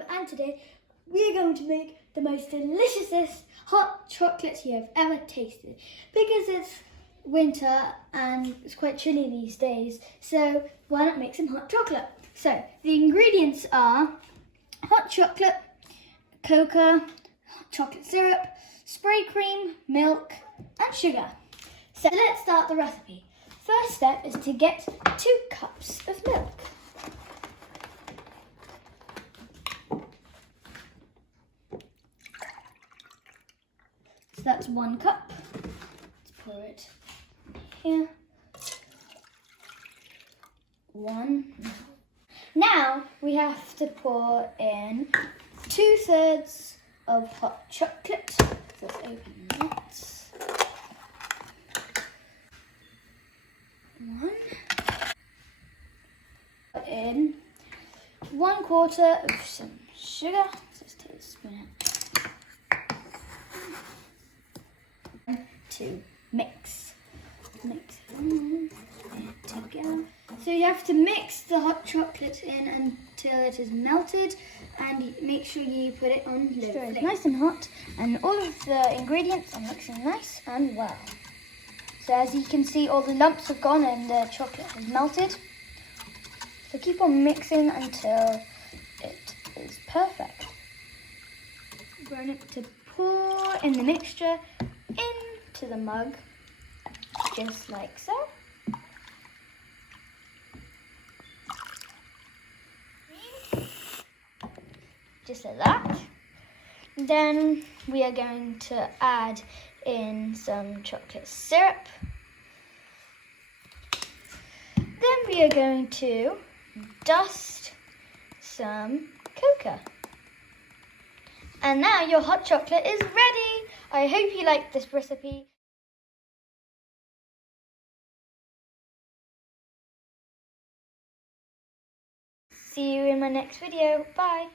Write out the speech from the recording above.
Jacob, and today we are going to make the most delicious hot chocolate you have ever tasted. Because it's winter and it's quite chilly these days, so why not make some hot chocolate? So the ingredients are hot chocolate, cocoa, chocolate syrup, spray cream, milk and sugar. So let's start the recipe. First step is to get 2 cups of milk. So that's 1 cup. Let's pour it here. 1. Now we have to pour in 2/3 of hot chocolate. So let's open that. 1. Put in 1/4 of some sugar. So let's take a spoon out. To mix it together. So you have to mix the hot chocolate in until it is melted, and make sure you put it on low flame. It's nice and hot, and all of the ingredients are mixing nice and well. So as you can see, all the lumps have gone and the chocolate has melted. So keep on mixing until it is perfect. We're going to pour in the mixture into the mug, just like so. Just like that. Then we are going to add in some chocolate syrup. Then we are going to dust some cocoa. And now your hot chocolate is ready. I hope you like this recipe. See you in my next video. Bye.